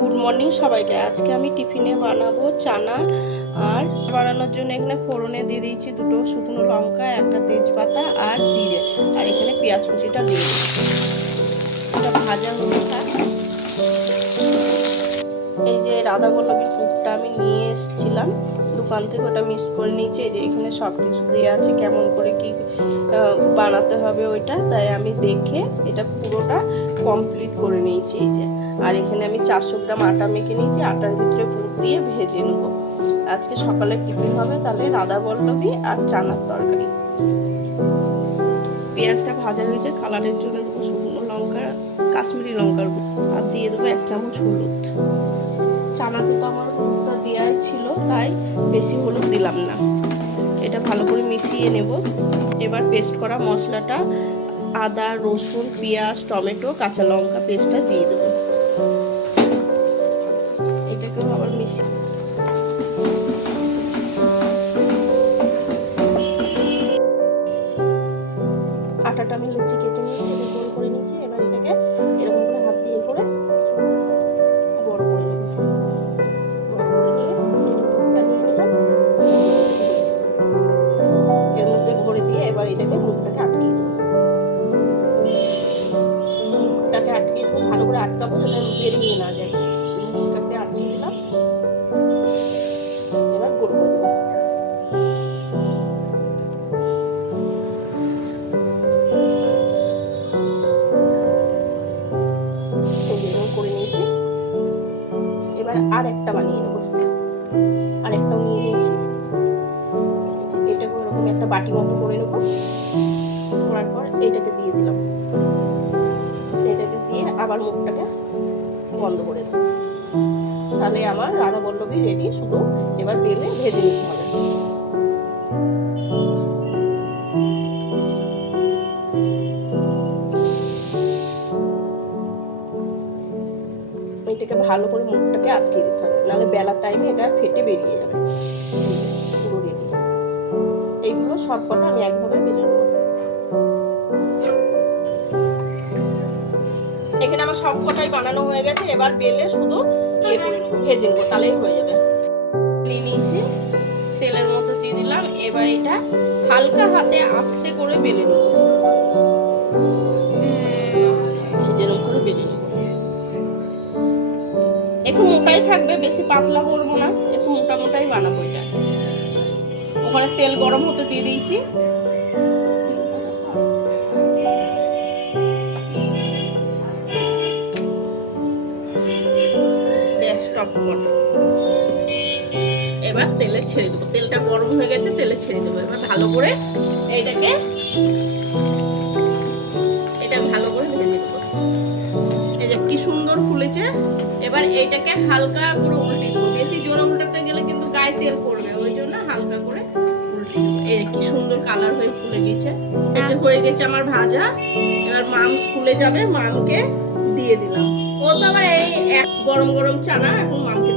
Good morning সবাইকে। আজকে আমি টিফিনে বানাবো চানা। আর বানানোর জন্য এখানে ফোড়নে দিয়ে দিয়েছি দুটো শুকনো লঙ্কা, একটা তেজপাতা আর জিরে, আর এখানে পেঁয়াজ কুচিটা দিয়ে দিচ্ছি। এটা ভাজা হয়ে থাক। এই যে রাধাবল্লভীর কুপটা আমি নিয়ে এসেছিলাম দোকান থেকে, ওটা মিক্স করে নিয়েছি। এই যে এখানে সব কিছু দেওয়া আছে কেমন করে কি বানাতে হবে ওইটা, তাই আমি দেখে এটা পুরোটা কমপ্লিট করে নিয়েছি। এই যে আর এখানে আমি 400 গ্রাম আটা মেখে নিয়েছি, আটার ভিতরে পুর দিয়ে ভেজে নেবো। আজকে সকালে টিফিন হবে তাহলে রাধাবল্লভী আর চানার তরকারি। পেঁয়াজটা ভাজা হয়েছে, কালারের জন্য দেবো শুকনো লঙ্কা, কাশ্মীরি লঙ্কার আর দিয়ে দেবো 1 চামচ হলুদ। চানাতে তো আমার হলুদটা দেওয়াই ছিল, তাই বেশি হলুদ দিলাম না। এটা ভালো করে মিশিয়ে নেব। এবার পেস্ট করা মশলাটা, আদা, রসুন, পেঁয়াজ, টমেটো, কাঁচা লঙ্কা পেস্টটা দিয়ে দেবো। এটাকেও আবার মিশিয়ে আটাটা আমি লুচি কেটে নিয়েছি, এটা গোল করে নিয়েছি। এবার এটাকে এরকম করে হাত দিয়ে করে বড় করে নেব। বড় করে নিয়ে এই যে পুরটা নিয়ে নিলাম, এর মধ্যে ভরে দিয়ে এবার এটাকে মুখটাকে আটকিয়ে দেবো। মুখটাকে আটকিয়ে দেবো, ভালো করে আটকাবো যাতে বেরিয়ে না যায়। মুখটাকে আটকিয়ে দিলাম, এবার গোল করে দেবো। করে নিয়েছি, এবার আর একটা বানিয়ে নেবো। আর একটাও নিয়ে নিয়েছি, এটাকে ওরকম একটা বাটি মতো করে নেবো। করার পর এটাকে দিয়ে দিলাম, এটাকে দিয়ে আবার মুখটাকে বন্ধ করে দেবো। তাহলে আমার রাধাবল্লভী রেডি। শুধু এবার বেলে ভেজে নিতে হবে। এটাকে ভালো করে মুখটাকে আটকে দিতে হবে, নাহলে বেলার টাইমে এটা ফেটে বেরিয়ে যাবে। পুরো রেডি। এইগুলো সব কটা আমি একভাবে বেলে নেবো। এখানে আমার সব কটাই বানানো হয়ে গেছে। এবার বেলে শুধু ইয়ে করে নেবো, ভেজে নেবো, তাহলেই হয়ে যাবে। নিয়ে নিয়েছি, তেলের মধ্যে দিয়ে দিলাম। এবার এটা হালকা হাতে আস্তে করে বেলে নেবো, যেরকম করে বেলে নেবো। একটু মোটাই থাকবে, বেশি পাতলা করবো না, একটু মোটা মোটাই বানাবো এটা। ওখানে তেল গরম হতে দিয়ে দিয়েছি। এবার তেলে ছেড়ে দেবো। তেলটা গরম হয়ে গেছে, তেলে ছেড়ে দেবো। এবার ভালো করে এটা ভালো করে ভেজে দেবো। এই যে কি সুন্দর ফুলেছে। এবার এইটাকে হালকা করে উল্টে দেবো। বেশি জোরে উল্টাতে গেলে কিন্তু গায়ে তেল পড়বে, ওই জন্য হালকা করে উল্টে দেবো। এই কি সুন্দর কালার হয়ে ফুলে গেছে। এই যে হয়ে গেছে আমার ভাজা। এবার মাম স্কুলে যাবে, মামকে দিয়ে দিলাম। ও তো আবার এই গরম গরম চানা এখন মামকে